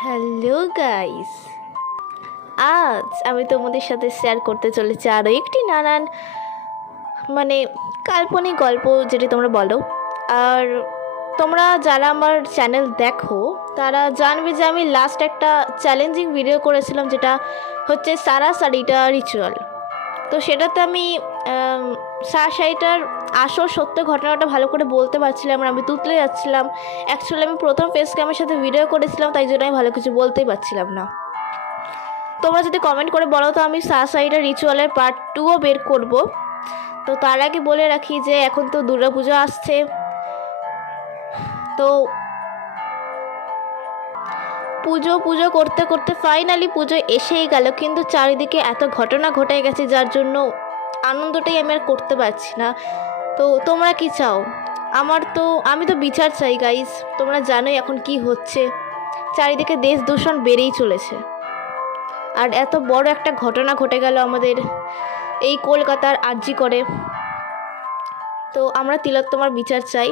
Hello guys, আজ আমি তোমাদের সাথে শেয়ার করতে চলেছি আরও একটি নানান কাল্পনিক গল্প, যেটি তোমরা বলো। আর তোমরা যারা আমার চ্যানেল দেখো তারা জানবে যে আমি লাস্ট একটা চ্যালেঞ্জিং ভিডিও করেছিলাম, যেটা হচ্ছে সারা শাড়িটা রিচুয়াল। তো সেটাতে আমি সারা শাড়িটার আসল সত্য ঘটনাটা ভালো করে বলতে পারছিলাম না, আমি তুতলে যাচ্ছিলাম। অ্যাকচুয়ালি আমি প্রথম ফেস ক্যামের সাথে ভিডিও করেছিলাম, তাই জন্য আমি ভালো কিছু বলতেই পারছিলাম না। তোমরা যদি কমেন্ট করে বলো তো আমি সারা শাড়িটা রিচুয়ালের পার্ট 2ও বের করব। তো তার আগে বলে রাখি যে এখন তো দুর্গাপুজো আসছে, তো পুজো করতে করতে ফাইনালি পুজো এসেই গেল, কিন্তু চারিদিকে এত ঘটনা ঘটে গেছে যার জন্য আনন্দটাই আমি আর করতে পারছি না। তো তোমরা কি চাও? আমি তো বিচার চাই গাইস। তোমরা জানোই এখন কি হচ্ছে, চারিদিকে দেশ দূষণ বেড়েই চলেছে। আর এত বড় একটা ঘটনা ঘটে গেল আমাদের এই কলকাতার আরজি করে। তো আমরা তিলোত্তমার বিচার চাই।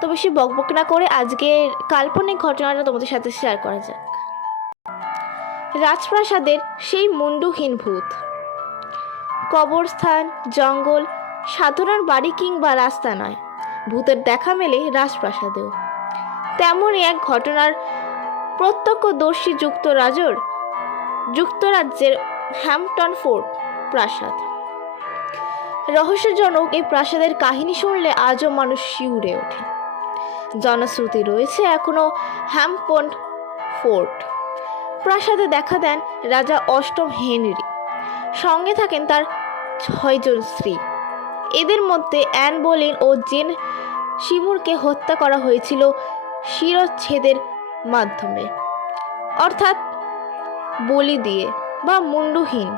তো বেশি বকবক না করে আজকের কাল্পনিক ঘটনাটা তোমাদের সাথে শেয়ার করা যাক। রাজপ্রাসাদের সেই মুন্ডুহীন ভূত। কবরস্থান, জঙ্গল, সাধারণ বাড়ি কিংবা রাস্তা নয়, ভূতের দেখা মেলে রাজপ্রাসাদেও। তেমনই এক ঘটনার প্রত্যক্ষদর্শী যুক্তরাজ্যের হ্যাম্পটন ফোর্ট প্রাসাদ। রহস্যজনক এই প্রাসাদের কাহিনী শুনলে আজও মানুষ শিউরে ওঠে। জনশ্রুতি রয়েছে এখনও হ্যাম্পটন ফোর্ট প্রাসাদে দেখা দেন রাজা অষ্টম হেনরি, সঙ্গে থাকেন তার 6 জন স্ত্রী। এদের মধ্যে অ্যান বোলেন ও জেন সিমুরকে হত্যা করা হয়েছিল শিরচ্ছেদের মাধ্যমে, অর্থাৎ বলি দিয়ে বা মুন্ডুহীন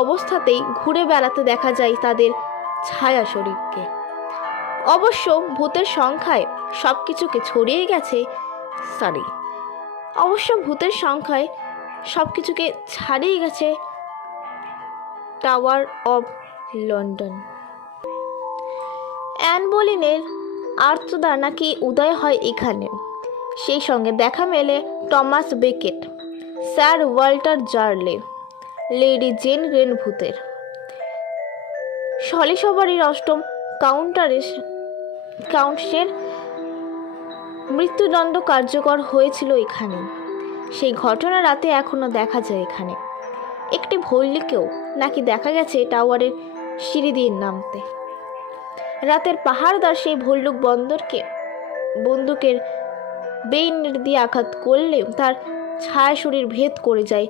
অবস্থাতেই ঘুরে বেড়াতে দেখা যায় তাদের ছায়া শরীরকে। অবশ্য ভূতের সংখ্যায় সবকিছুকে ছাড়িয়ে গেছে টাওয়ার অব লন্ডন। অ্যান বোলিনের আর্তদা নাকি উদয় হয় এখানেও। সেই সঙ্গে দেখা মেলে টমাস বেকেট, স্যার ওয়াল্টার জার্লে, লেডি জেন গ্রেন ভূতের। সলিসবারির অষ্টম কাউন্টের মৃত্যুদণ্ড কার্যকর হয়েছিল এখানে। সেই ঘটনা রাতে এখনো দেখা যায় এখানে। একটি ভল্লিকেও নাকি দেখা গেছে টাওয়ারের সিঁড়ি দিয়ে নামতে। রাতের পাহাড়দার সেই ভল্লুক বন্দুকের বেইনেট দিয়ে আঘাত করলে তার ছায়া শরীর ভেদ করে যায়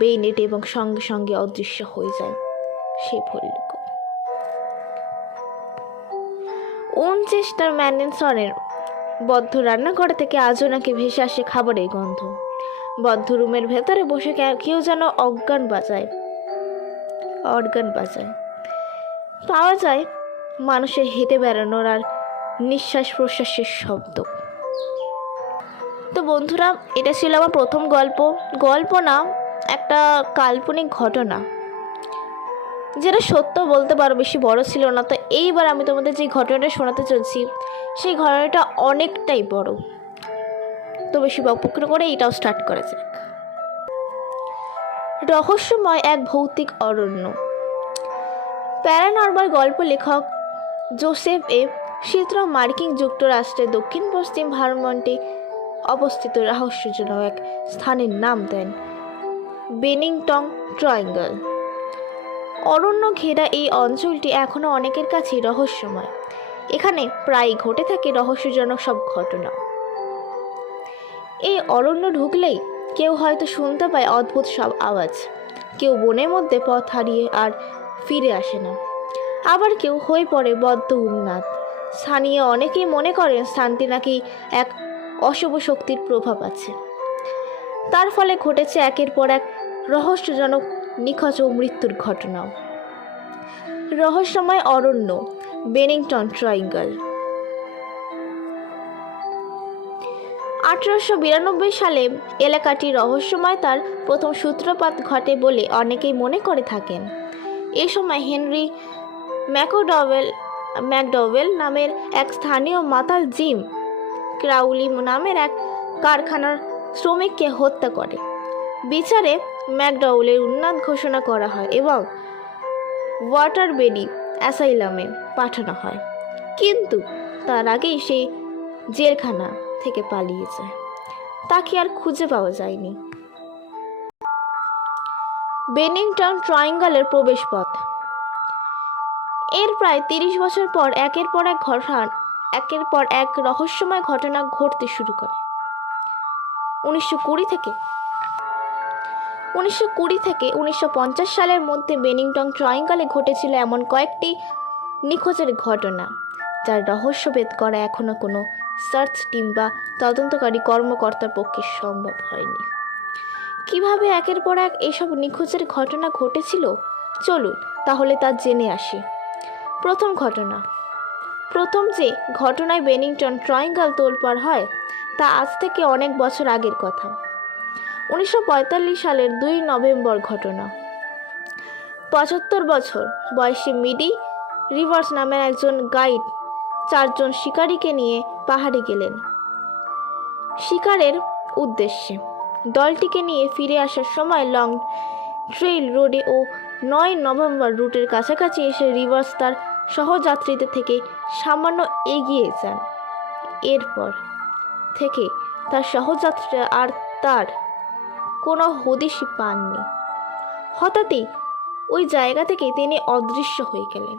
বেইনেট এবং সঙ্গে সঙ্গে অদৃশ্য হয়ে যায় সেই ভল্লুক। উনচেস্টার ম্যানসনের বদ্ধ রান্নাঘর থেকে আজও নাকি ভেসে আসে খাবারের গন্ধ। বদ্ধ রুমের ভেতরে বসে কেউ যেন অর্গান বাজায়। পাওয়া যায় মানুষের হেঁটে বেড়ানোর আর নিঃশ্বাস প্রশ্বাসের শব্দ। তো বন্ধুরা, এটা ছিল আমার প্রথম গল্প না, একটা কাল্পনিক ঘটনা, যেটা সত্য বলতে পারো, বেশি বড় ছিল না। তো এইবার আমি তোমাদের যে ঘটনাটা শোনাতে চলছি সেই ঘটনাটা অনেকটাই বড়। তো বেশি বকবক করে এটাও স্টার্ট করা যাক। রহস্যময় এক ভৌতিক অরণ্য। প্যারানর্মাল গল্প লেখক জোসেফ সিত্র মার্কিন যুক্তরাষ্ট্রের দক্ষিণ পশ্চিম ভারমন্টে অবস্থিত রহস্যজনক এক স্থানের নাম দেন বেনিংটন ট্রায়াঙ্গল। অরণ্য ঘেরা এই অঞ্চলটি এখনও অনেকের কাছেই রহস্যময়। এখানে প্রায় ঘটে থাকে রহস্যজনক সব ঘটনা। এই অরণ্য ঢুকলেই কেউ হয়তো শুনতে পায় অদ্ভুত সব আওয়াজ, কেউ বনের মধ্যে পথ হারিয়ে আর ফিরে আসে না, আবার কেউ হয়ে পড়ে বদ্ধ উন্মাদ। স্থানীয় অনেকেই মনে করেন স্থানটি নাকি এক অশুভ শক্তির প্রভাব আছে। তার ফলে ঘটেছে একের পর এক রহস্যজনক নিখোঁজ ও মৃত্যুর ঘটনাও। রহস্যময় অরণ্য বেনিংটন ট্রায়াঙ্গল। 1892 সালে এলাকাটি রহস্যময় তার প্রথম সূত্রপাত ঘটে বলে অনেকেই মনে করে থাকেন। এ সময় হেনরি ম্যাকডওয়েল নামের এক স্থানীয় মাতাল জিম ক্রাউলি নামের এক কারখানার শ্রমিককে হত্যা করে। বিচারে ম্যাকডওয়েলের উন্মাদ ঘোষণা করা হয় এবং ওয়াটারবেরি অ্যাসাইলামে পাঠানো হয়, কিন্তু তার আগেই সে জেলখানা থেকে পালিয়ে যায়। তাকে আর খুঁজে পাওয়া যায়নি। বেনিংটন ট্রায়াঙ্গলের প্রবেশপথ। এর প্রায় 30 বছর পর একের পর এক রহস্যময় ঘটনা ঘটতে শুরু করে। 1920 থেকে 1950 সালের মধ্যে বেনিংটন ট্রায়াঙ্গলে ঘটেছিল এমন কয়েকটি নিখোঁজের ঘটনা, যার রহস্যভেদ করা এখনো কোনো সার্চ টিম বা তদন্তকারী কর্মকর্তার পক্ষে সম্ভব হয়নি। কিভাবে একের পর এক এসব নিখোঁজের ঘটনা ঘটেছিল, চলুন তাহলে তা জেনে আসি। প্রথম যে ঘটনায় বেনিংটন ট্রায়াঙ্গল তোলপাড় হয় তা আজ থেকে অনেক বছর আগের কথা। 1945 সালের 2 নভেম্বর ঘটনা। 75 বছর বয়সী মিডি রিভার্স নামের একজন গাইড 4 জন শিকারীকে নিয়ে পাহাড়ে গেলেন শিকারের উদ্দেশ্যে। দলটিকে নিয়ে ফিরে আসার সময় লং ট্রেইল রোডে ও 9 নভেম্বর রুটের কাছাকাছি এসে রিভার্স তার সহযাত্রীদের থেকে সামান্য এগিয়ে যান। এরপর থেকে তার সহযাত্রীরা আর তার কোনো হদিশই পাননি। হঠাৎই ওই জায়গা থেকে তিনি অদৃশ্য হয়ে গেলেন।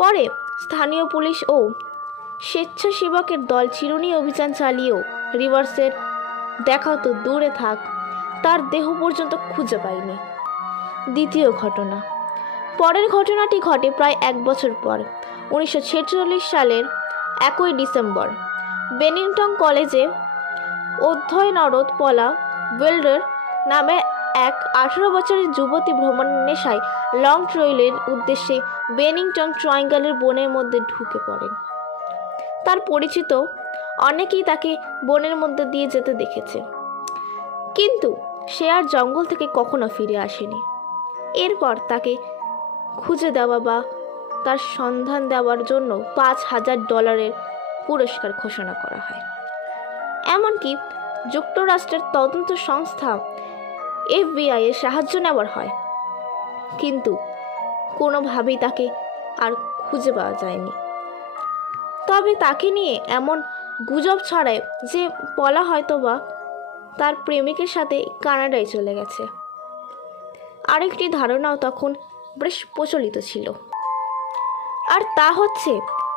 পরে স্থানীয় পুলিশ ও স্বেচ্ছাসেবকের দল চিরুনি অভিযান চালিয়েও রিভার্সের দেখা তো দূরে থাক, তার দেহ পর্যন্ত খুঁজে পায়নি। দ্বিতীয় ঘটনা। পরের ঘটনাটি ঘটে প্রায় 1 বছর পর। 1946 সালের 1 ডিসেম্বর বেনিংটন কলেজে অধ্যয়নরত পলা ওয়েল্ডার নামে এক 18 বছরের যুবতী ভ্রমণের নেশায় লং ট্রেইলের উদ্দেশ্যে বেনিংটন ট্রায়াঙ্গলের বনের মধ্যে ঢুকে পড়েন। তার পরিচিত অনেকেই তাকে বনের মধ্যে দিয়ে যেতে দেখেছে, কিন্তু সে আর জঙ্গল থেকে কখনো ফিরে আসেনি। এরপর তাকে খুঁজে দেওয়া বা তার সন্ধান দেওয়ার জন্য $5,000 পুরস্কার ঘোষণা করা হয়। এমনকি যুক্তরাষ্ট্রের তদন্ত সংস্থা FBI এর সাহায্য নেওয়ার হয়, কিন্তু কোনোভাবেই তাকে আর খুঁজে পাওয়া যায়নি। তবে তাকে নিয়ে এমন গুজব ছড়ায় যে পলা হয়তোবা তার প্রেমিকের সাথে কানাডায় চলে গেছে। আরেকটি ধারণাও তখন বেশ প্রচলিত ছিল, আর তা হচ্ছে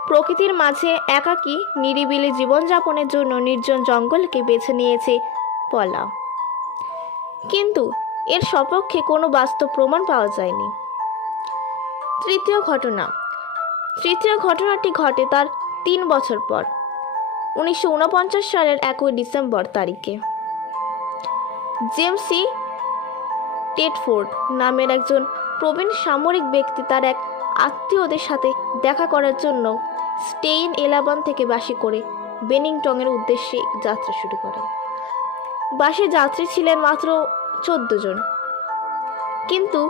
প্রকৃতির মাঝে একাকী নিরিবিলি জীবনযাপনের জন্য নির্জন জঙ্গলকে বেছে নিয়েছে পলা, কিন্তু এর সপক্ষে কোনো বাস্তব প্রমাণ পাওয়া যায়নি। তৃতীয় ঘটনাটি ঘটে তার 3 বছর পর। 1949 সালের 1 ডিসেম্বর তারিখে জেমস সি টেডফোর্ড নামের একজন প্রবীণ সামরিক ব্যক্তি তার এক আত্মীয়দের সাথে দেখা করার জন্য স্টেইন এলাবান থেকে বাসে করে বেনিংটনের উদ্দেশ্যে যাত্রা শুরু করেন। বাসে যাত্রী ছিলেন মাত্র 14 জন, কিন্তু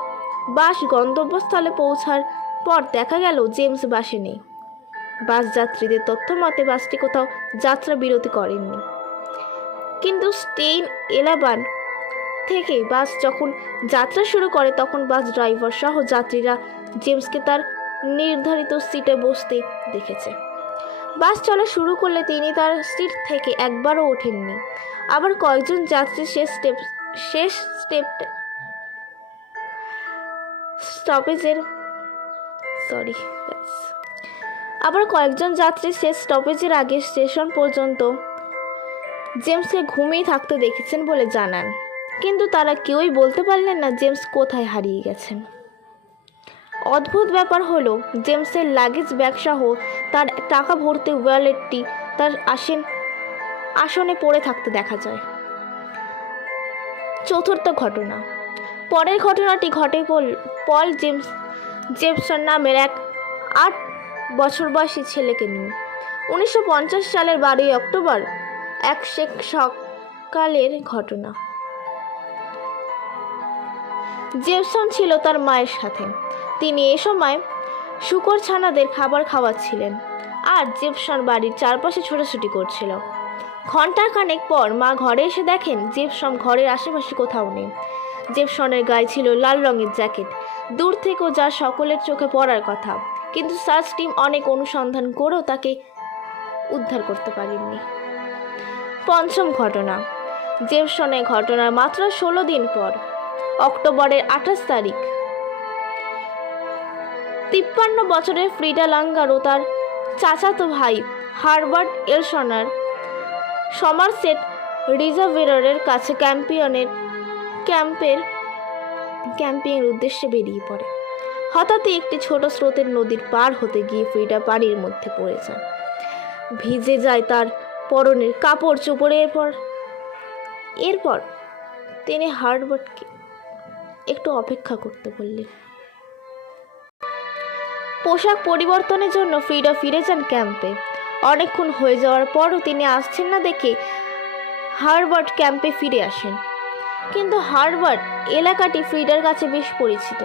বাস গন্তব্যস্থলে পৌঁছার পর দেখা গেল জেমস বাসে নেই। বাস যাত্রীদের তথ্য মতে বাসটি কোথাও যাত্রা বিরতি করেননি, কিন্তু স্টেইন এলাবান থেকে বাস যখন যাত্রা শুরু করে তখন বাস ড্রাইভার সহ যাত্রীরা জেমসকে তার নির্ধারিত সিটে বসতে দেখেছে। বাস চলা শুরু করলে তিনি তার সিট থেকে একবারও ওঠেননি। আবার কয়েকজন যাত্রী শেষ স্টপেজের আগে স্টেশন পর্যন্ত জেমসকে ঘুমিয়ে থাকতে দেখেছেন বলে জানান, কিন্তু তারা কেউই বলতে পারলেন না জেমস কোথায় হারিয়ে গেছেন। অদ্ভুত ব্যাপার হলো জেমসের লাগেজ ব্যাগ সহ তার টাকা ভর্তি ওয়ালেটটি তার আসনে পড়ে থাকতে দেখা যায়। চতুর্থ ঘটনা। পরের ঘটনাটি ঘটে পল জেমসন নামের এক 8 বছর বয়সী ছেলেকে নিয়ে। 1950 সালের 12 অক্টোবর এক সকালের ঘটনা। জেমসন ছিল তার মায়ের সাথে। তিনি এ সময় শূকর ছানাদের খাবার খাওয়াচ্ছিলেন আর জেপসন বাড়ির চারপাশে ছোটাছুটি করছিল। ঘণ্টাখানেক পর মা ঘরে এসে দেখেন জেপসন ঘরের আশেপাশে কোথাও নেই। জেপসনের গায়ে ছিল লাল রঙের জ্যাকেট, দূর থেকেও যা সকলের চোখে পড়ার কথা, কিন্তু সার্চ টিম অনেক অনুসন্ধান করেও তাকে উদ্ধার করতে পারেননি। পঞ্চম ঘটনা। জেপসনের ঘটনার মাত্র 16 দিন পর অক্টোবরের 28 তারিখ 53 বছরের ফ্রিডা লাঙ্গার ও তার চাচাতো ভাই হারবার্ট এলসনার সমারসেট রিজার্ভেরের কাছে ক্যাম্পিংয়ের উদ্দেশ্যে বেরিয়ে পড়ে। হঠাৎই একটি ছোট স্রোতের নদীর পার হতে গিয়ে ফ্রিডা পানির মধ্যে পড়ে যায়। ভিজে যায় তার পরনের কাপড় চোপড়। এরপর তিনি হারবার্টকে একটু অপেক্ষা করতে বললেন। পোশাক পরিবর্তনের জন্য ফ্রিডা ফিরে যান ক্যাম্পে। অনেকক্ষণ হয়ে যাওয়ার পরও তিনি আসছেন না দেখে হারবার্ট ক্যাম্পে ফিরে আসেন। কিন্তু হারবার্ট এলাকাটি ফ্রিডার কাছে বেশ পরিচিত।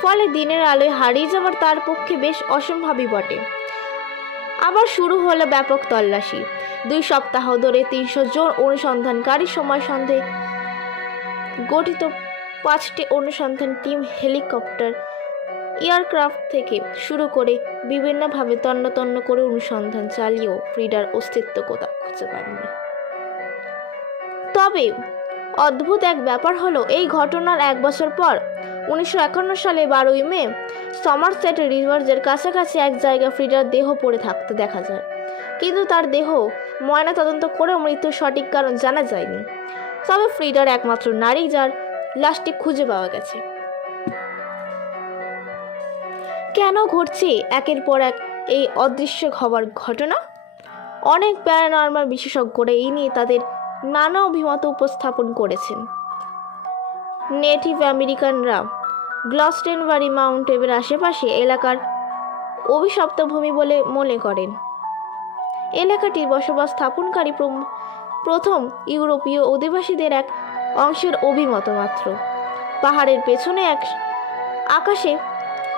ফলে দিনের আলোয় হারিয়ে যাওয়ার তার পক্ষে বেশ অসম্ভবই বটে। আবার শুরু হলো ব্যাপক তল্লাশি। 2 সপ্তাহ ধরে 300 জন অনুসন্ধানকারী সময় সন্ধে গঠিত 5টি অনুসন্ধান টিম হেলিকপ্টার, এয়ারক্রাফট থেকে শুরু করে বিভিন্নভাবে তন্ন করে অনুসন্ধান চালিয়েও ফ্রিডার অস্তিত্ব কোথাও খুঁজে পায়নি। তবে অদ্ভুত এক ব্যাপার হলো, এই ঘটনার 1 বছর পর 1951 সালে 12ই মে সমারসেট রিভারের কাছাকাছি এক জায়গায় ফ্রিডার দেহ পড়ে থাকতে দেখা যায়। কিন্তু তার দেহ ময়নাতদন্ত করেও মৃত্যুর সঠিক কারণ জানা যায়নি। তবে ফ্রিডার একমাত্র নারী যার লাশটি খুঁজে পাওয়া গেছে। কেন ঘটছে একের পর এক এই অদৃশ্য হওয়ার ঘটনা? অনেক প্যারানর্মাল বিশেষজ্ঞরা এই নিয়ে তাদের নানা অভিমত উপস্থাপন করেছেন। নেটিভ আমেরিকানরা গ্লস্টেনবারি মাউন্টেনের আশেপাশে এলাকার অভিশপ্ত ভূমি বলে মনে করেন। এলাকাটির বসবাস স্থাপনকারী প্রথম ইউরোপীয় অধিবাসীদের এক অংশের অভিমত মাত্র। পাহাড়ের পেছনে আকাশে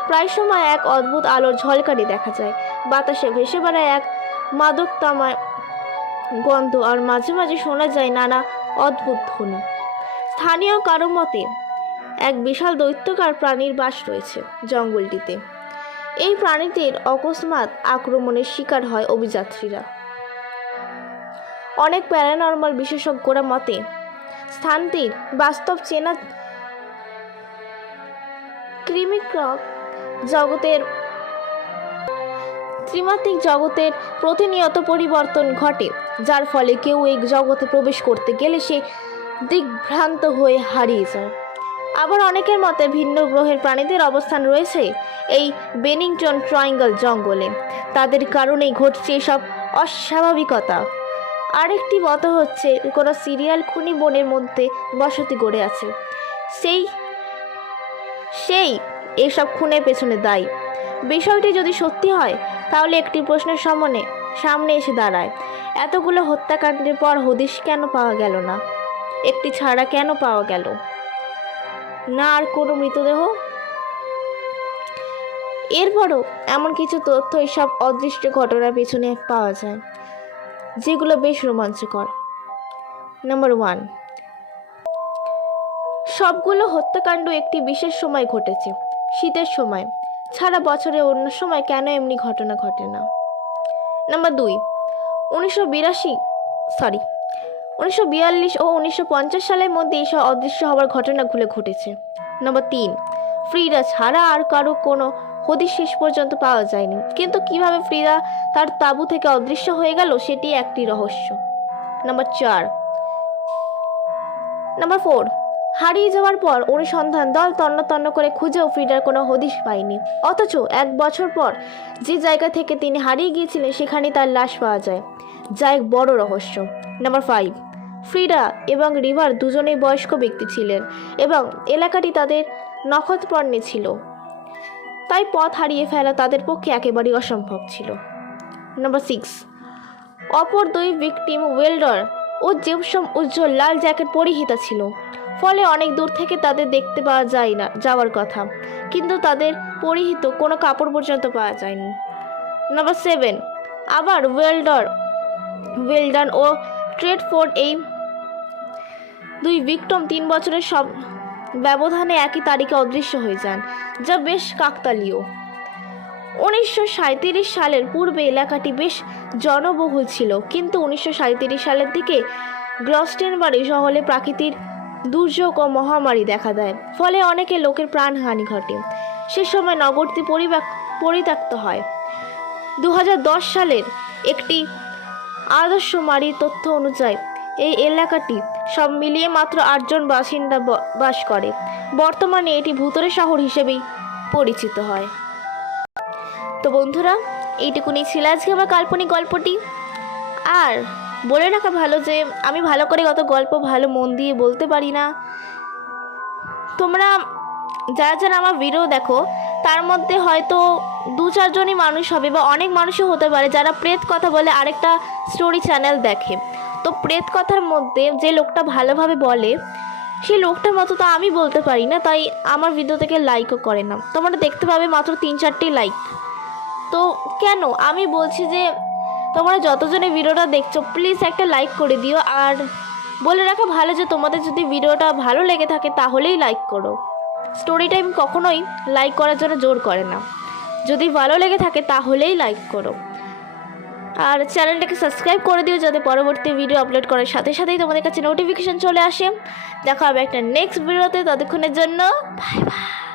প্রায় সময় এক অদ্ভুত আলোর ঝলকানি দেখা যায়। বাতাসে ভেসে বেড়ায় এক মাদক তামার গন্ধ, আর মাঝে মাঝে শোনা যায় নানা অদ্ভুত ধ্বনি। স্থানীয় কারো মতে এক বিশাল দৈত্যকার প্রাণীর বাস রয়েছে জঙ্গলটিতে। এই প্রাণীটির অকস্মাৎ আক্রমণের শিকার হয় অভিযাত্রীরা। অনেক প্যারানর্মাল বিশেষজ্ঞরা মতে স্থানটির বাস্তব চেনা ত্রিমাত্রিক জগতের প্রতিনিয়ত পরিবর্তন ঘটে, যার ফলে কেউ এই জগতে প্রবেশ করতে গেলে সে দিগ্ভ্রান্ত হয়ে হারিয়ে যায়। আবার অনেকের মতে ভিন্ন গ্রহের প্রাণীদের অবস্থান রয়েছে এই বেনিংটন ট্রায়াঙ্গল জঙ্গলে। তাদের কারণেই ঘটছে এসব অস্বাভাবিকতা। আরেকটি মত হচ্ছে কোনো সিরিয়াল খুনি বনের মধ্যে বসতি গড়ে আছে, সেই এসব খুনের পেছনে দায়ী। বিষয়টি যদি সত্যি হয় তাহলে একটি প্রশ্নের সামনে এসে দাঁড়ায়, এতগুলো হত্যাকাণ্ডের পর হদিশ কেন পাওয়া গেল না? একটি ছাড়া কেন পাওয়া গেল না আর কোনো মৃতদেহ? এরপরও এমন কিছু তথ্য এসব অদৃশ্য ঘটনার পেছনে পাওয়া যায় যেগুলো বেশ রোমাঞ্চকর। নাম্বার 1, সবগুলো হত্যাকাণ্ড একটি বিশেষ সময় ঘটেছে, শীতের সময় ছাড়া বছরে অন্য সময় কেন এমনি ঘটনা ঘটে না? নাম্বার 2, 1942 ও 1950 সালের মধ্যে এইসব অদৃশ্য হওয়ার ঘটনাগুলো ঘটেছে। নাম্বার 3, ফ্রিডা ছাড়া আর কারো কোনো হদিশ শেষ পর্যন্ত পাওয়া যায়নি, কিন্তু কিভাবে ফ্রিডা তার তাঁবু থেকে অদৃশ্য হয়ে গেল সেটি একটি রহস্য। নাম্বার 4, হারিয়ে যাওয়ার পর অনুসন্ধান দল তন্ন করে খুঁজেও ফ্রিডার কোনো হদিশ পায়নি, অথচ 1 বছর পর যে জায়গা থেকে তিনি হারিয়ে গিয়েছিলেন সেখানে তার লাশ পাওয়া যায়, যা এক বড় রহস্য। নাম্বার 5, ফ্রিডা এবং রিভার দুজনেই বয়স্ক ব্যক্তি ছিলেন এবং এলাকাটি তাদের নখদপর্ণে ছিল, তাই পথ হারিয়ে ফেলা তাদের পক্ষে একেবারেই অসম্ভব ছিল। নাম্বার 6, অপর 2 ভিকটিম ওয়েল্ডার ও জেপসন উজ্জ্বল লাল জ্যাকেট পরিহিতা ছিল, ফলে অনেক দূর থেকে তাদের দেখতে পাওয়া যায় না যাওয়ার কথা, কিন্তু তাদের পরিহিত কোনো কাপড় পর্যন্ত পাওয়া যায়নি। নাম্বার 7, আবার ওয়েলডন ও ট্রেডফোর্ড এই দুই ভিক্টিম 3 বছরের সব ব্যবধানে একই তারিখে অদৃশ্য হয়ে যান, যা বেশ কাকতালীয়। 1937 সালের পূর্বে এলাকাটি বেশ জনবহুল ছিল, কিন্তু 1937 সালের দিকে গ্লস্টেনবারি শহরে প্রাকৃতিক দুর্যোগ ও মহামারী দেখা দেয়, ফলে অনেকে লোকের প্রাণহানি ঘটে। সে সময় নগরটি পরিত্যক্ত হয়। 2010 সালের একটি আদর্শমারী তথ্য অনুযায়ী এই এলাকাটি সব মিলিয়ে মাত্র 8 জন বাসিন্দা বাস করে। বর্তমানে এটি ভূতুড়ে শহর হিসেবেই পরিচিত হয়। তো বন্ধুরা, এইটুকুনি ছিল আজকে আমার কাল্পনিক গল্পটি। আর বলে রাখা ভালো যে আমি ভালো করে অত গল্প ভালো মন দিয়ে বলতে পারি না। তোমরা যারা যারা আমার ভিডিও দেখো তার মধ্যে হয়তো 2-4 জনই মানুষ হবে, বা অনেক মানুষও হতে পারে যারা প্রেত কথা বলে আরেকটা স্টোরি চ্যানেল দেখে। তো প্রেত কথার মধ্যে যে লোকটা ভালোভাবে বলে সেই লোকটার মতো তো আমি বলতে পারি না, তাই আমার ভিডিও থেকে লাইকও করে না। তোমরা দেখতে পাবে মাত্র 3-4টি লাইক। তো কেন আমি বলছি যে তোমরা যতজনে ভিডিওটা দেখছো প্লিজ একটা লাইক করে দিও। আর বলে রাখা ভালো যে তোমাদের যদি ভিডিওটা ভালো লেগে থাকে তাহলেই লাইক করো। স্টোরি টাইম কখনোই লাইক করার জন্য জোর করে না, যদি ভালো লেগে থাকে তাহলেই লাইক করো। আর চ্যানেলটাকে সাবস্ক্রাইব করে দিও যাতে পরবর্তী ভিডিও আপলোড করার সাথে সাথেই তোমাদের কাছে নোটিফিকেশন চলে আসে। দেখা হবে একটা নেক্সট ভিডিওতে, ততক্ষণের জন্য বাই বাই।